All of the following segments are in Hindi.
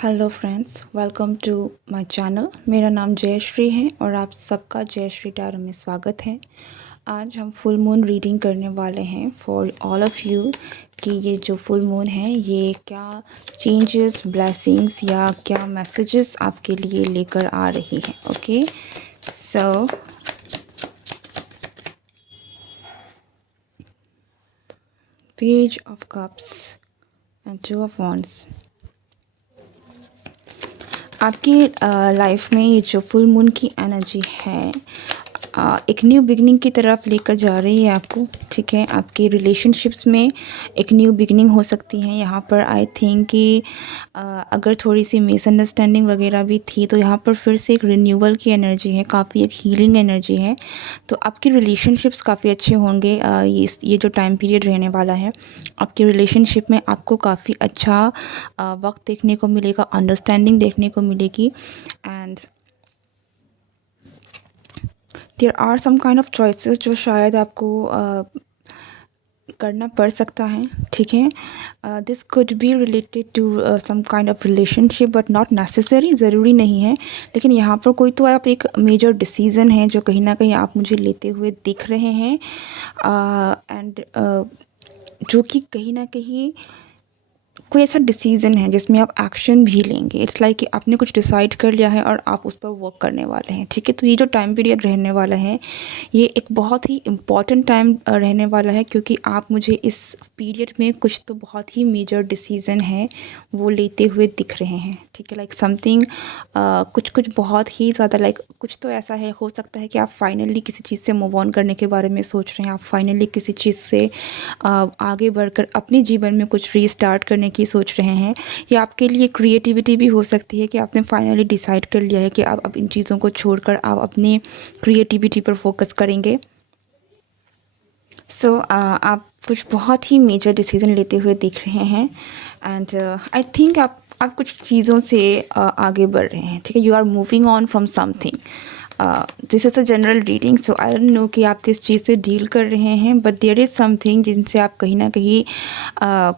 Hello friends, welcome to my channel. मेरा नाम जयश्री है और आप सबका जयश्री टैरो में स्वागत है। आज हम फुल मून रीडिंग करने वाले हैं फॉर ऑल ऑफ़ यू कि ये जो फुल मून है ये क्या चेंजेस, ब्लेसिंग्स या क्या मैसेजेस आपके लिए लेकर आ रही है। Okay, so page of cups and two of wands. आपकी लाइफ में ये जो फुल मून की एनर्जी है एक न्यू बिगनिंग की तरफ लेकर जा रही है आपको। ठीक है, आपके रिलेशनशिप्स में एक न्यू बिगनिंग हो सकती है यहाँ पर। आई थिंक कि अगर थोड़ी सी मिसअंडरस्टैंडिंग वगैरह भी थी तो यहाँ पर फिर से एक रिन्यूअल की एनर्जी है, काफ़ी एक हीलिंग एनर्जी है। तो आपके रिलेशनशिप्स काफ़ी अच्छे होंगे। ये जो टाइम पीरियड रहने वाला है आपके रिलेशनशिप में आपको काफ़ी अच्छा वक्त देखने को मिलेगा, अंडरस्टैंडिंग देखने को मिलेगी। And there are some kind of choices जो शायद आपको करना पड़ सकता है। ठीक है, this could be related to some kind of relationship but not necessary, ज़रूरी नहीं है। लेकिन यहाँ पर कोई तो आप एक मेजर डिसीज़न है जो कहीं ना कहीं आप मुझे लेते हुए दिख रहे हैं। एंड जो कि कहीं ना कहीं कोई ऐसा डिसीज़न है जिसमें आप एक्शन भी लेंगे। इट्स लाइक कि आपने कुछ डिसाइड कर लिया है और आप उस पर वर्क करने वाले हैं। ठीक है, तो ये जो टाइम पीरियड रहने वाला है ये एक बहुत ही इम्पॉर्टेंट टाइम रहने वाला है, क्योंकि आप मुझे इस पीरियड में कुछ तो बहुत ही मेजर डिसीज़न है वो लेते हुए दिख रहे हैं। ठीक है, लाइक समथिंग कुछ कुछ बहुत ही ज़्यादा लाइक कुछ तो ऐसा है, हो सकता है कि आप फाइनली किसी चीज़ से मूव ऑन करने के बारे में सोच रहे हैं। आप फाइनली किसी चीज़ से आगे बढ़कर अपने जीवन में कुछ रीस्टार्ट करने की सोच रहे हैं। या आपके लिए क्रिएटिविटी भी हो सकती है कि आपने फाइनली डिसाइड कर लिया है कि आप अब इन चीज़ों को छोड़कर आप अपनी क्रिएटिविटी पर फोकस करेंगे। सो आप कुछ बहुत ही मेजर डिसीज़न लेते हुए दिख रहे हैं। एंड आई थिंक आप कुछ चीज़ों से आगे बढ़ रहे हैं। ठीक है, you are moving on from something. This is a general reading, so I don't know कि आप किस चीज़ से डील कर रहे हैं, बट देयर इज़ समथिंग जिनसे आप कहीं ना कहीं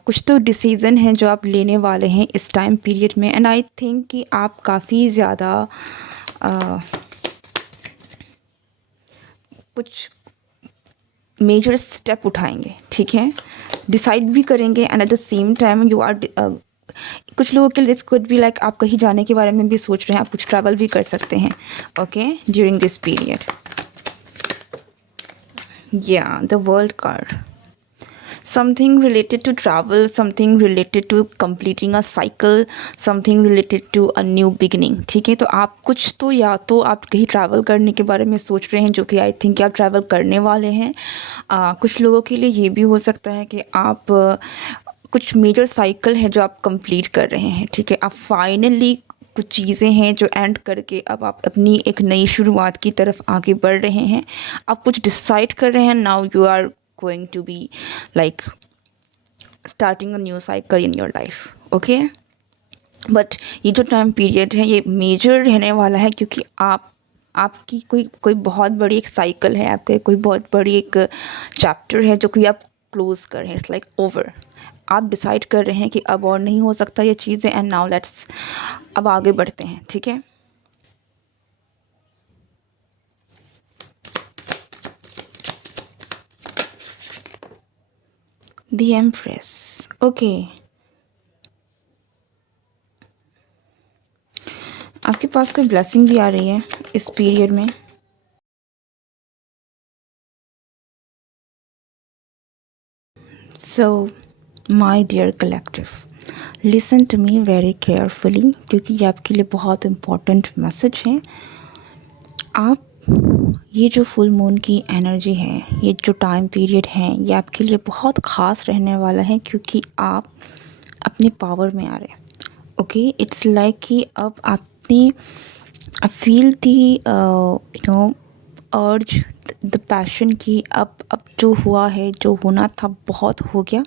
कुछ तो डिसीज़न है जो आप लेने वाले हैं इस टाइम पीरियड में। एंड आई थिंक कि आप काफ़ी ज़्यादा कुछ मेजर स्टेप उठाएंगे। ठीक है, डिसाइड भी करेंगे and at the same time you are कुछ लोगों के लिए दिस कुड बी लाइक आप कहीं जाने के बारे में भी सोच रहे हैं, आप कुछ ट्रैवल भी कर सकते हैं। Okay, during this period. या the world card, something related to travel, something related to completing a cycle, something related to a new beginning। ठीक है, तो आप कुछ तो या तो आप कहीं ट्रैवल करने के बारे में सोच रहे हैं, जो कि आई थिंक आप ट्रैवल करने वाले हैं। कुछ लोगों के लिए ये भी हो सकता है कि आप कुछ मेजर साइकिल है जो आप कंप्लीट कर रहे हैं। ठीक है, आप फाइनली कुछ चीज़ें हैं जो एंड करके अब आप अपनी एक नई शुरुआत की तरफ आगे बढ़ रहे हैं। आप कुछ डिसाइड कर रहे हैं। Now you are going to be like starting a new cycle in your life। okay, but ये जो टाइम पीरियड है ये मेजर रहने वाला है, क्योंकि आपकी कोई कोई बहुत बड़ी एक साइकिल है, आपके कोई बहुत बड़ी एक चैप्टर है जो कि आप क्लोज कर रहे हैं। It's like over. आप डिसाइड कर रहे हैं कि अब और नहीं हो सकता ये चीज़ें, एंड नाउ लेट्स अब आगे बढ़ते हैं। ठीक है, द एम्प्रेस। ओके, आपके पास कोई ब्लेसिंग भी आ रही है इस पीरियड में। So my dear collective, listen to me very carefully, क्योंकि ये आपके लिए बहुत इम्पॉर्टेंट मैसेज है। आप ये जो फुल मून की एनर्जी है, ये जो टाइम पीरियड है, ये आपके लिए बहुत ख़ास रहने वाला है, क्योंकि आप अपने पावर में आ रहे हैं। ओके, इट्स लाइक कि अब आपने फील दी यू नो अर्ज, द पैशन की अब जो हुआ है, जो होना था बहुत हो गया।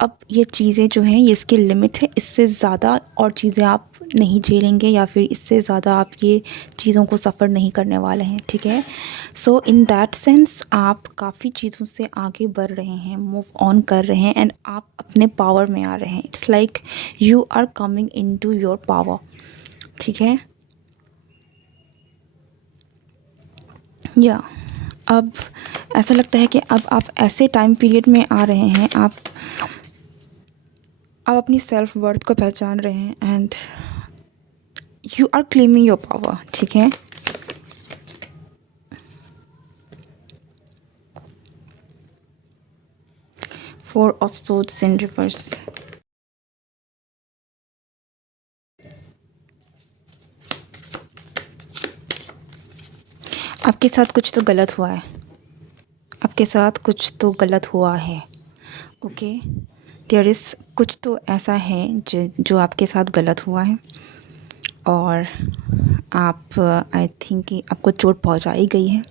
अब ये चीज़ें जो हैं ये इसकी लिमिट है, इससे ज़्यादा और चीज़ें आप नहीं झेलेंगे या फिर इससे ज़्यादा आप ये चीज़ों को सफ़र नहीं करने वाले हैं, ठीक है। सो इन दैट सेंस आप काफ़ी चीज़ों से आगे बढ़ रहे हैं, मूव ऑन कर रहे हैं एंड आप अपने पावर में आ रहे हैं। It's like you are coming into your power, ठीक है। या अब ऐसा लगता है कि अब आप ऐसे टाइम पीरियड में आ रहे हैं, आप अपनी सेल्फ वर्थ को पहचान रहे हैं and you are claiming your power, ठीक है। Four of swords in reverse. आपके साथ कुछ तो गलत हुआ है, आपके साथ कुछ तो गलत हुआ है, ओके। देयर इज़ कुछ तो ऐसा है जो आपके साथ गलत हुआ है और आप आई थिंक कि आपको चोट पहुंचाई गई है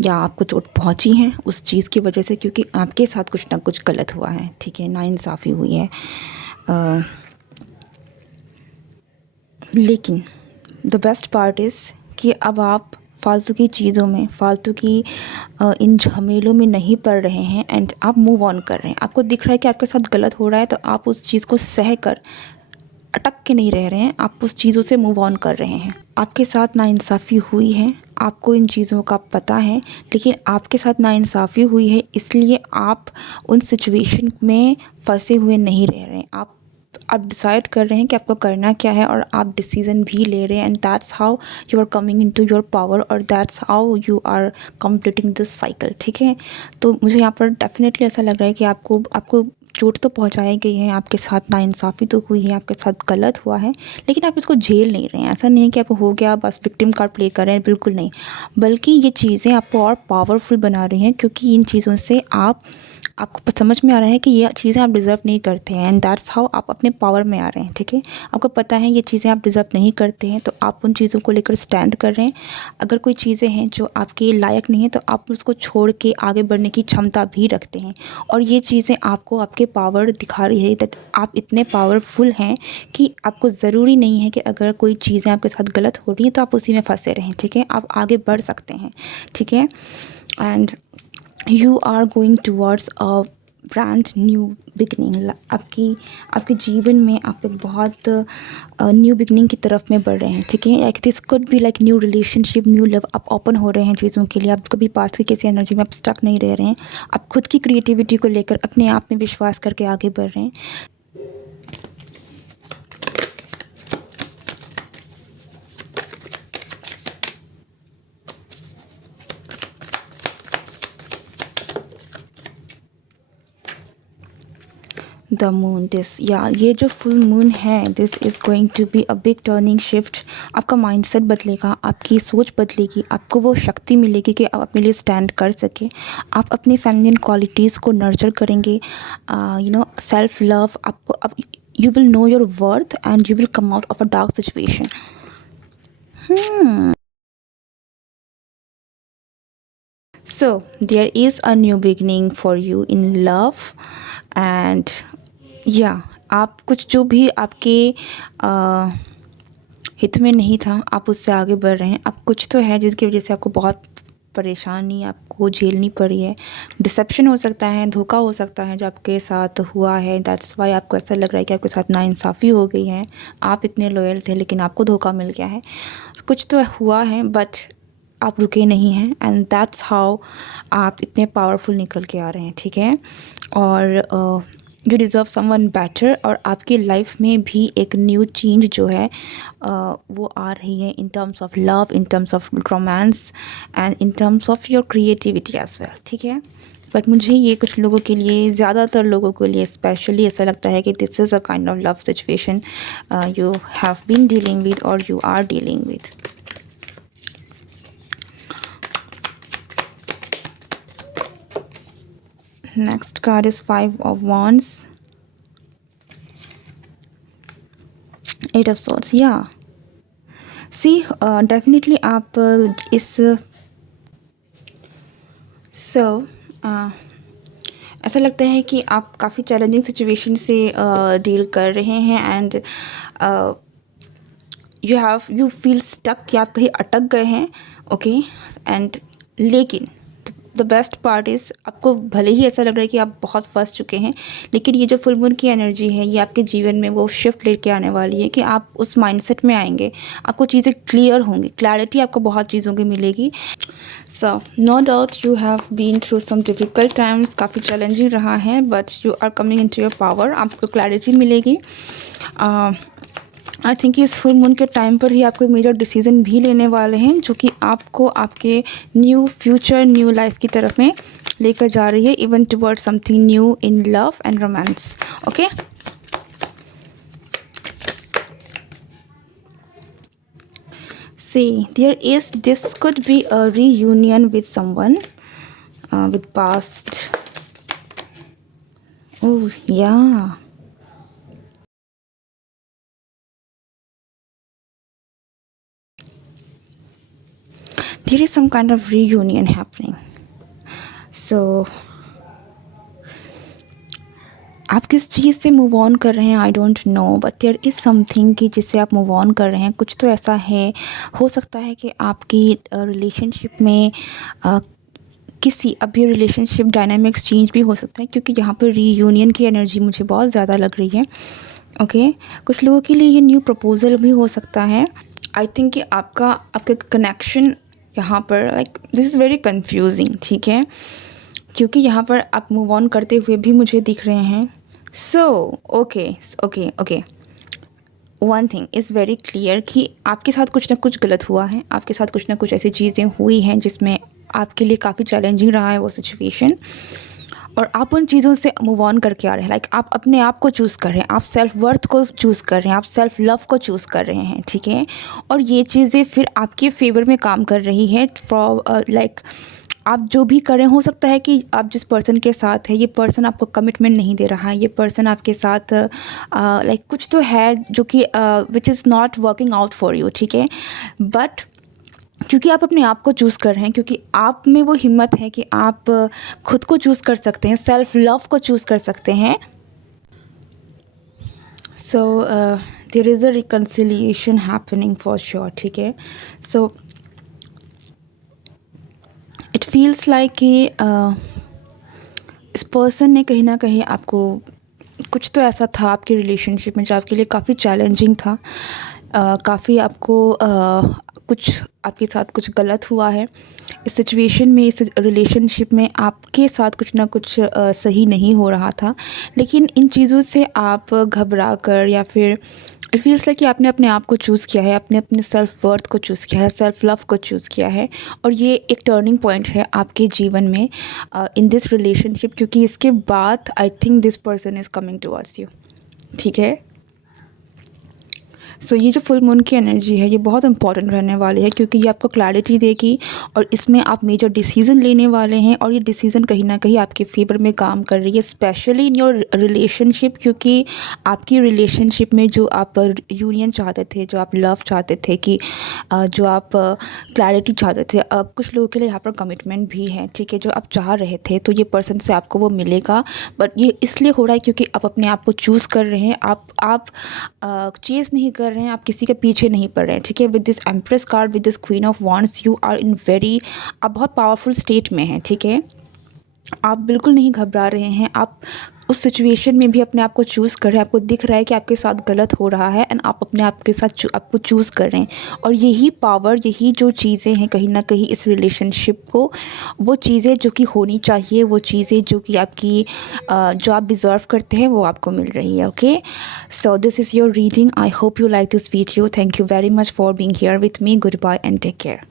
या आपको चोट पहुंची है उस चीज़ की वजह से, क्योंकि आपके साथ कुछ ना कुछ गलत हुआ है, ठीक है। नाइंसाफ़ी हुई है। लेकिन द बेस्ट पार्ट इज़ कि अब आप फालतू की चीज़ों में, फालतू की इन झमेलों में नहीं पड़ रहे हैं एंड आप मूव ऑन कर रहे हैं। आपको दिख रहा है कि आपके साथ गलत हो रहा है तो आप उस चीज़ को सह कर अटक के नहीं रह रहे हैं, आप उस चीज़ों से मूव ऑन कर रहे हैं। आपके साथ नाइंसाफ़ी हुई है, आपको इन चीज़ों का पता है, लेकिन आपके साथ नाइंसाफ़ी हुई है इसलिए आप उन सिचुएशन में फंसे हुए नहीं रह रहे हैं। आप डिसाइड कर रहे हैं कि आपको करना क्या है और आप डिसीज़न भी ले रहे हैं and that's how you are coming into your power और that's how you are completing this cycle, ठीक है। तो मुझे यहाँ पर डेफिनेटली ऐसा लग रहा है कि आपको आपको चोट तो पहुंचाई गई है, आपके साथ नाइंसाफ़ी तो हुई है, आपके साथ गलत हुआ है, लेकिन आप इसको झेल नहीं रहे हैं। ऐसा नहीं है कि आप हो गया बस विक्टिम कार्ड प्ले कर रहे हैं, बिल्कुल नहीं। बल्कि ये चीज़ें आपको और पावरफुल बना रही हैं, क्योंकि इन चीज़ों से आपको समझ में आ रहा है कि ये चीज़ें आप डिज़र्व नहीं करते हैं एंड दैट्स हाउ आप अपने पावर में आ रहे हैं, ठीक है। आपको पता है ये चीज़ें आप डिज़र्व नहीं करते हैं तो आप उन चीज़ों को लेकर स्टैंड कर रहे हैं। अगर कोई चीज़ें हैं जो आपके लायक नहीं है तो आप उसको छोड़ के आगे बढ़ने की क्षमता भी रखते हैं और ये चीज़ें आपको आपके पावर दिखा रही है दैट आप इतने पावरफुल हैं कि आपको ज़रूरी नहीं है कि अगर कोई चीज़ें आपके साथ गलत हो रही हैं तो आप उसी में फंसे रहें, ठीक है। आप आगे बढ़ सकते हैं, ठीक है। And you are going towards a brand new beginning. आपके जीवन में आप एक बहुत न्यू बिगनिंग की तरफ में बढ़ रहे हैं, ठीक है। Like this could be like new relationship, new love. आप ओपन हो रहे हैं चीज़ों के लिए, आप कभी पास्ट की किसी एनर्जी में आप स्टक नहीं रह रहे हैं। आप खुद की क्रिएटिविटी को लेकर अपने आप में विश्वास करके आगे बढ़ रहे हैं। द मून, दिस या ये जो फुल मून है, this is going to be a big turning shift. आपका माइंडसेट बदलेगा, आपकी सोच बदलेगी, आपको वो शक्ति मिलेगी कि आप अपने लिए स्टैंड कर सकें। आप अपनी फेमिनिन क्वालिटीज़ को नर्चर करेंगे, यू नो सेल्फ लव। आपको अब you will know your worth and you will come out of a dark situation. So there is a new beginning for you in love and या आप कुछ जो भी आपके हित में नहीं था आप उससे आगे बढ़ रहे हैं। अब कुछ तो है जिसकी वजह से आपको बहुत परेशानी आपको झेलनी पड़ी है। डिसेप्शन हो सकता है, धोखा हो सकता है जो आपके साथ हुआ है। दैट्स वाई आपको ऐसा लग रहा है कि आपके साथ नाइंसाफ़ी हो गई है। आप इतने लॉयल थे लेकिन आपको धोखा मिल गया है। कुछ तो हुआ है बट आप रुके नहीं हैं एंड दैट्स हाउ आप इतने पावरफुल निकल के आ रहे हैं, ठीक है। और यू डिज़र्व समवन बेटर और आपकी लाइफ में भी एक न्यू चेंज जो है वो आ रही है in terms of love, in terms of romance and in terms of your creativity as well, ठीक है। बट मुझे ये कुछ लोगों के लिए, ज़्यादातर लोगों के लिए स्पेशली ऐसा लगता है कि this is a kind of love situation you have been dealing with और you are dealing with. Next card is Five of Wands, Eight of Swords. Yeah. See, definitely आप इस so ऐसा लगता है कि आप काफ़ी चैलेंजिंग सिचुएशन से डील कर रहे हैं एंड यू फील स्टक कि आप कहीं अटक गए हैं, ओके। एंड लेकिन द बेस्ट पार्ट इज़ आपको भले ही ऐसा लग रहा है कि आप बहुत फंस चुके हैं, लेकिन ये जो फुल मून की एनर्जी है ये आपके जीवन में वो शिफ्ट लेके आने वाली है कि आप उस माइंडसेट में आएंगे, आपको चीज़ें क्लियर होंगी, क्लैरिटी आपको बहुत चीज़ों की मिलेगी। So no doubt you have been through some difficult times, काफ़ी चैलेंजिंग रहा है, but you are coming in to your power, आपको क्लैरिटी मिलेगी। आई थिंक इस फुल मून के टाइम पर ही आपको मेजर डिसीजन भी लेने वाले हैं जो कि आपको आपके न्यू फ्यूचर, न्यू लाइफ की तरफ में लेकर जा रही है, even toward something new in love and romance, okay. See, this could be a reunion with someone with past. Oh, yeah. There is some kind of reunion happening. So, आप किस चीज़ से मूव ऑन कर रहे हैं I don't know, but there is something कि जिससे आप मूव ऑन कर रहे हैं, कुछ तो ऐसा है। हो सकता है कि आपकी रिलेशनशिप में किसी अभी रिलेशनशिप डायनामिक्स चेंज भी हो सकता है, क्योंकि यहाँ पर रीयूनियन की एनर्जी मुझे बहुत ज़्यादा लग रही है, ओके। कुछ लोगों के लिए ये न्यू प्रपोजल भी हो सकता है। आई थिंक कि आपका कनेक्शन यहाँ पर like this is very confusing, ठीक है, क्योंकि यहाँ पर आप मूव ऑन करते हुए भी मुझे दिख रहे हैं। So okay, one thing is very clear कि आपके साथ कुछ ना कुछ गलत हुआ है, आपके साथ कुछ ना कुछ ऐसी चीज़ें हुई हैं जिसमें आपके लिए काफ़ी चैलेंजिंग रहा है वो सिचुएशन, और आप उन चीज़ों से मूव ऑन करके आ रहे हैं। लाइक आप अपने आप को चूज़ कर रहे हैं, आप सेल्फ वर्थ को चूज़ कर रहे हैं, आप सेल्फ लव को चूज़ कर रहे हैं, ठीक है। और ये चीज़ें फिर आपके फेवर में काम कर रही है फॉर लाइक आप जो भी करें, हो सकता है कि आप जिस पर्सन के साथ है ये पर्सन आपको कमिटमेंट नहीं दे रहा है, ये पर्सन आपके साथ लाइक कुछ तो है जो कि which is not working out for you, ठीक है। बट क्योंकि आप अपने आप को चूज़ कर रहे हैं, क्योंकि आप में वो हिम्मत है कि आप खुद को चूज़ कर सकते हैं, सेल्फ लव को चूज़ कर सकते हैं। So there is a reconciliation happening for sure, ठीक है। सो इट फील्स लाइक कि इस पर्सन ने कहीं ना कहीं आपको, कुछ तो ऐसा था आपके रिलेशनशिप में जो आपके लिए काफ़ी चैलेंजिंग था, काफ़ी आपको कुछ आपके साथ कुछ गलत हुआ है इस सिचुएशन में, इस रिलेशनशिप में आपके साथ कुछ ना कुछ सही नहीं हो रहा था। लेकिन इन चीज़ों से आप घबरा कर या फिर इट फील्स लाइक कि आपने अपने आप को चूज़ किया है, आपने अपने सेल्फ वर्थ को चूज़ किया है, सेल्फ लव को चूज़ किया है, और ये एक टर्निंग पॉइंट है आपके जीवन में इन दिस रिलेशनशिप, क्योंकि इसके बाद I think this person is coming towards you, ठीक है। सो ये जो फुल मून की एनर्जी है ये बहुत इंपॉर्टेंट रहने वाली है, क्योंकि ये आपको क्लैरिटी देगी और इसमें आप मेजर डिसीजन लेने वाले हैं, और ये डिसीजन कहीं ना कहीं आपके फेवर में काम कर रही है, स्पेशली इन योर रिलेशनशिप, क्योंकि आपकी रिलेशनशिप में जो आप यूनियन चाहते थे, जो आप लव चाहते थे, कि जो आप क्लैरिटी चाहते थे, कुछ लोगों के लिए यहाँ पर कमिटमेंट भी है, ठीक है, जो आप चाह रहे थे, तो ये पर्सन से आपको वो मिलेगा। बट ये इसलिए हो रहा है क्योंकि आप अपने आप को चूज़ कर रहे हैं, आप चेज़ नहीं कर रहे हैं, आप किसी के पीछे नहीं पड़ रहे हैं, ठीक है। With this empress card, with this queen of wands, you are in very, आप बहुत पावरफुल स्टेट में हैं, ठीक है। आप बिल्कुल नहीं घबरा रहे हैं, आप उस सिचुएशन में भी अपने आप को चूज़ कर रहे हैं, आपको दिख रहा है कि आपके साथ गलत हो रहा है एंड आप अपने आप के साथ आपको चूज़ कर रहे हैं। और यही पावर, यही जो चीज़ें हैं कहीं ना कहीं इस रिलेशनशिप को, वो चीज़ें जो कि होनी चाहिए, वो चीज़ें जो कि आपकी जो आप डिज़र्व करते हैं वो आपको मिल रही है, okay. So this is your reading, I hope you like this video, thank you very much for being here with me, goodbye and take care.